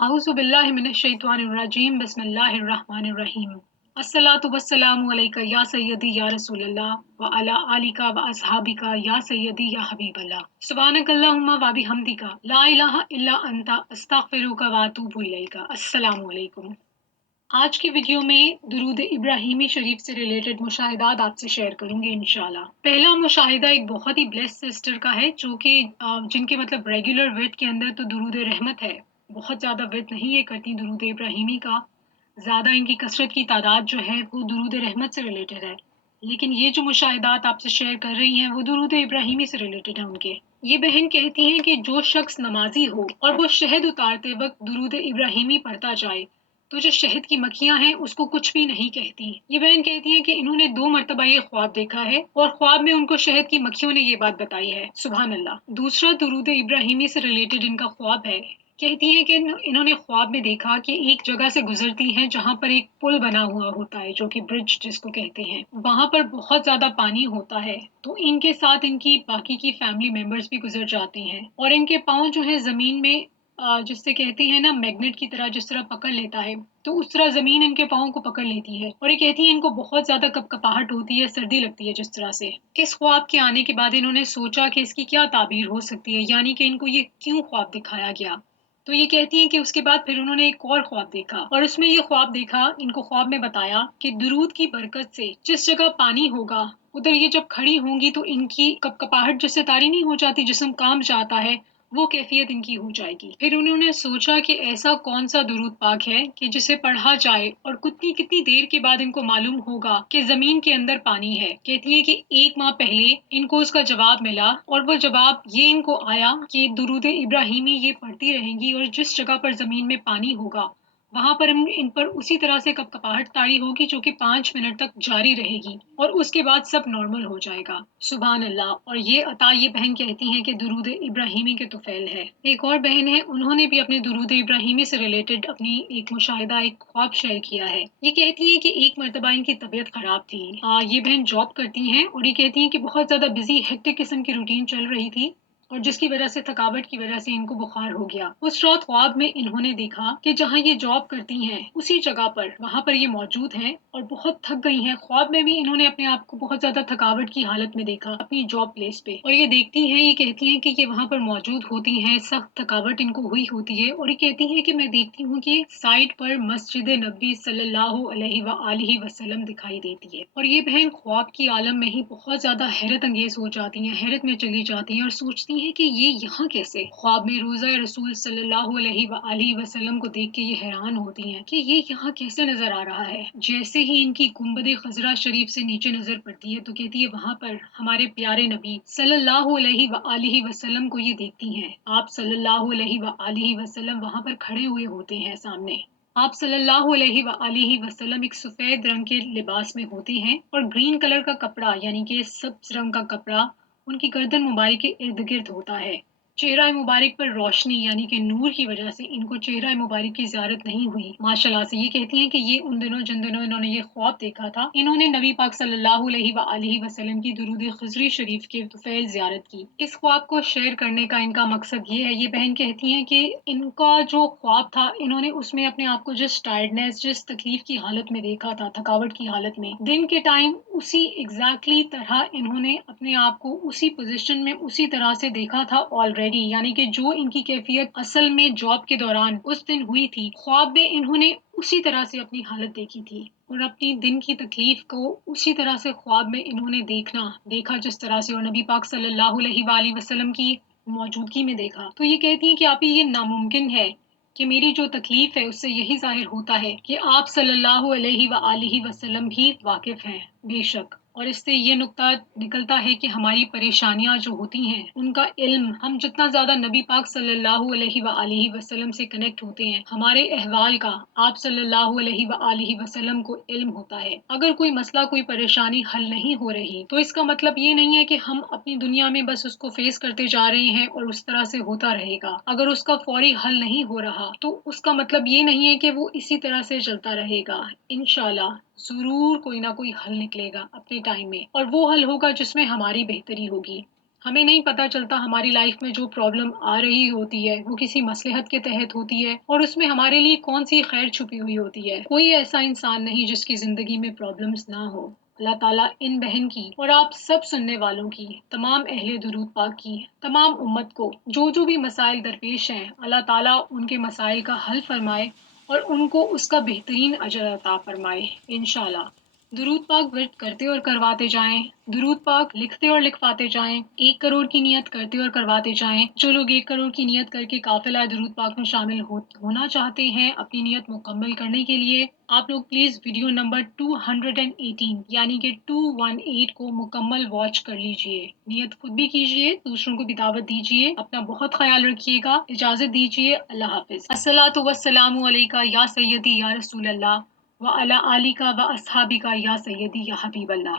औज़ु बिल्लाहि मिनश शैतानिर रजीम बिस्मिल्लाहिर रहमानिर रहीम। अस्सलातु वस्सलामु अलैका या सय्यदी या रसूलल्लाह व अला आलिका व अस्हाबिका या सय्यदी या हबीबल्लाह। सुब्हानकल्लाहुम्मा व बिहम्दिका ला इलाहा इल्ला अंता अस्तगफिरुका व अतूबु इलैका। अस्सलामु अलैकुम। आज की वीडियो में दुरूद इब्राहिमी शरीफ से रिलेटेड मुशाहिदात आपसे शेयर करूंगी इंशाल्लाह। पहला मुशाहिदा एक बहुत ही ब्लेस्ड सिस्टर का है जो कि जिनके मतलब रेगुलर विर्द के अंदर तो दुरूद रहमत है, बहुत ज़्यादा विर्द नहीं ये करती दुरूद इब्राहिमी का, ज़्यादा इनकी कसरत की तादाद जो है वो दुरूद रहमत से रिलेटेड है। लेकिन ये जो मुशाहिदात आपसे शेयर कर रही हैं वो दुरूद इब्राहिमी से रिलेटेड है उनके। ये बहन कहती हैं कि जो शख्स नमाजी हो और वो शहद उतारते वक्त दुरूद इब्राहिमी पढ़ता जाए तो जो शहद की मक्खियां हैं उसको कुछ भी नहीं कहती। ये बहन कहती हैं कि इन्होंने 2 मरतबा ये ख्वाब देखा है और ख्वाब में उनको शहद की मक्खियों ने ये बात बताई है। सुभान अल्लाह। दूसरा दुरूद इब्राहिमी से रिलेटेड इनका ख्वाब है। कहती हैं कि इन्होंने ख्वाब में देखा कि एक जगह से गुजरती हैं जहां पर एक पुल बना हुआ होता है जो कि ब्रिज जिसको कहते हैं, वहां पर बहुत ज्यादा पानी होता है। तो इनके साथ इनकी बाकी की फैमिली मेंबर्स भी गुजर जाते हैं और इनके पाँव जो है जमीन में जिससे कहते हैं ना मैग्नेट की तरह जिस तरह पकड़ लेता है, तो उस तरह जमीन इनके पाँव को पकड़ लेती है और ये कहती है इनको बहुत ज्यादा कपकपाहट होती है, सर्दी लगती है जिस तरह से। इस ख्वाब के आने के बाद इन्होंने सोचा कि इसकी क्या ताबीर हो सकती है, यानी कि इनको ये क्यों ख्वाब दिखाया गया। तो ये कहती हैं कि उसके बाद फिर उन्होंने एक और ख्वाब देखा और उसमें ये ख्वाब देखा, इनको ख्वाब में बताया कि दुरूद की बरकत से जिस जगह पानी होगा उधर ये जब खड़ी होंगी तो इनकी कपकपाहट जिससे तारी नहीं हो जाती, जिस्म कांप जाता है, वो कैफियत इनकी हो जाएगी। फिर उन्होंने सोचा कि ऐसा कौन सा दुरूद पाक है कि जिसे पढ़ा जाए और कितनी कितनी देर के बाद इनको मालूम होगा कि जमीन के अंदर पानी है। कहती है कि 1 माह पहले इनको उसका जवाब मिला और वो जवाब ये इनको आया कि दुरूद इब्राहिमी ये पढ़ती रहेंगी और जिस जगह पर जमीन में पानी होगा वहां पर इन पर उसी तरह से कपकपाहट तारी होगी जो कि 5 मिनट तक जारी रहेगी और उसके बाद सब नॉर्मल हो जाएगा। सुभान अल्लाह। और ये अता ये बहन कहती हैं कि दुरूद इब्राहिमी के तुफैल है। एक और बहन है, उन्होंने भी अपने दुरूद इब्राहिमी से रिलेटेड अपनी एक मुशाहिदा एक ख्वाब शेयर किया है। ये कहती हैं कि 1 मरतबा इनकी तबीयत खराब थी। ये बहन जॉब करती हैं और ये कहती हैं कि बहुत ज्यादा बिजी हेक्टिक किस्म की रूटीन चल रही थी और जिसकी वजह से थकावट की वजह से इनको बुखार हो गया। उस रात ख्वाब में इन्होंने देखा कि जहाँ ये जॉब करती हैं उसी जगह पर वहां पर ये मौजूद हैं और बहुत थक गई हैं। ख्वाब में भी इन्होंने अपने आप को बहुत ज्यादा थकावट की हालत में देखा अपनी जॉब प्लेस पे और ये देखती हैं, ये कहती हैं कि ये वहां पर मौजूद होती हैं, सख्त थकावट इनको हुई होती है और ये कहती हैं कि मैं देखती हूँ कि साइड पर मस्जिद नबी सल्लल्लाहु अलैहि वसल्लम दिखाई देती है। और ये बहन ख्वाब की आलम में ही बहुत ज्यादा हैरत अंगेज हो जाती हैं, हैरत में चली जाती हैं और सोचती हैं कि ये यहाँ कैसे। ख्वाब में रोजा रसूल सल्लल्लाहु अलैहि वसल्लम को देख के ये हैरान होती हैं कि ये यहाँ कैसे नजर आ रहा है। जैसे ही इनकी गुंबद खजरा शरीफ से नीचे नजर पड़ती है तो कहती है वहां पर हमारे प्यारे नबी सल्लल्लाहु अलैहि वसल्लम को ये देखती हैं। आप सल्लल्लाहु अलैहि वसल्लम वहां पर खड़े हुए होते हैं सामने। आप सल्लल्लाहु अलैहि वसल्लम एक सफेद रंग के लिबास में होते हैं और ग्रीन कलर का कपड़ा यानी कि सब्ज रंग का कपड़ा उनकी गर्दन मुबारक के इर्द गिर्द होता है। चेहरा मुबारक पर रोशनी यानी कि नूर की वजह से इनको चेहरा मुबारक की ज़ियारत नहीं हुई माशाल्लाह से। ये कहती हैं कि ये उन दिनों जिन दिनों इन्होंने ये ख्वाब देखा था, इन्होंने नबी पाक सल्लल्लाहु अलैहि वसल्लम की दुरूद खजरी शरीफ के तुफैल ज़ियारत की। इस ख्वाब को शेयर करने का इनका मकसद ये है, ये बहन कहती हैं कि इनका जो ख्वाब था इन्होंने उसमें अपने आप को जिस टायर्डनेस जिस तकलीफ की हालत में देखा था, थकावट की हालत में, दिन के टाइम उसी एग्जैक्टली तरह इन्होंने अपने आप को उसी पोजीशन में उसी तरह से देखा था ऑलरेडी। यानी कि जो इनकी कैफियत असल में जॉब के दौरान उस दिन हुई थी, ख्वाब में इन्होंने उसी तरह से अपनी हालत देखी थी और अपनी दिन की तकलीफ को उसी तरह से ख्वाब में इन्होंने देखा जिस तरह से, और नबी पाक सल्लल्लाहु अलैहि वसल्लम की मौजूदगी में देखा। तो ये कहती हैं कि आप ये नामुमकिन है कि मेरी जो तकलीफ है उससे यही जाहिर होता है कि आप सल्लल्लाहु अलैहि वसल्लम भी वाकिफ हैं बेशक। और इससे ये नुक्ता निकलता है कि हमारी परेशानियां जो होती हैं उनका इल्म, हम जितना ज्यादा नबी पाक सल्लल्लाहु अलैहि वसल्लम से कनेक्ट होते हैं, हमारे अहवाल का आप सल्लल्लाहु अलैहि वसल्लम को इल्म होता है। अगर कोई मसला कोई परेशानी हल नहीं हो रही तो इसका मतलब ये नहीं है कि हम अपनी दुनिया में बस उसको फेस करते जा रहे हैं और उस तरह से होता रहेगा। अगर उसका फौरी हल नहीं हो रहा तो उसका मतलब ये नहीं है कि वो इसी तरह से चलता रहेगा। इंशाल्लाह जरूर कोई ना कोई हल निकलेगा अपने टाइम में और वो हल होगा जिसमें हमारी बेहतरी होगी। ہمیں نہیں پتہ چلتا ہماری لائف میں جو پرابلم آ رہی ہوتی ہے وہ کسی مصلحت کے تحت ہوتی ہے اور اس میں ہمارے لیے کون سی خیر چھپی ہوئی ہوتی ہے۔ کوئی ایسا انسان نہیں جس کی زندگی میں پرابلمز نہ ہو۔ اللہ تعالیٰ ان بہن کی اور آپ سب سننے والوں کی، تمام اہل درود پاک کی، تمام امت کو جو بھی مسائل درپیش ہیں، اللہ تعالیٰ ان کے مسائل کا حل فرمائے اور ان کو اس کا بہترین اجر عطا فرمائے انشاءاللہ۔ درود پاک ورد کرتے اور کرواتے جائیں، درود پاک لکھتے اور لکھواتے جائیں، 1 کروڑ کی نیت کرتے اور کرواتے جائیں۔ جو لوگ 1 کروڑ کی نیت کر کے قافلہ درود پاک میں شامل ہونا چاہتے ہیں اپنی نیت مکمل کرنے کے لیے، آپ لوگ پلیز ویڈیو نمبر 218 یعنی کہ 218 کو مکمل واچ کر لیجئے۔ نیت خود بھی کیجئے، دوسروں کو بھی دعوت دیجئے، اپنا بہت خیال رکھیے گا، اجازت دیجئے، اللہ حافظ۔ الصلاۃ والسلام علیکہ یا سیدی یا رسول اللہ وعلی آلکہ واصحابکہ یا سیدی یا حبیب اللہ۔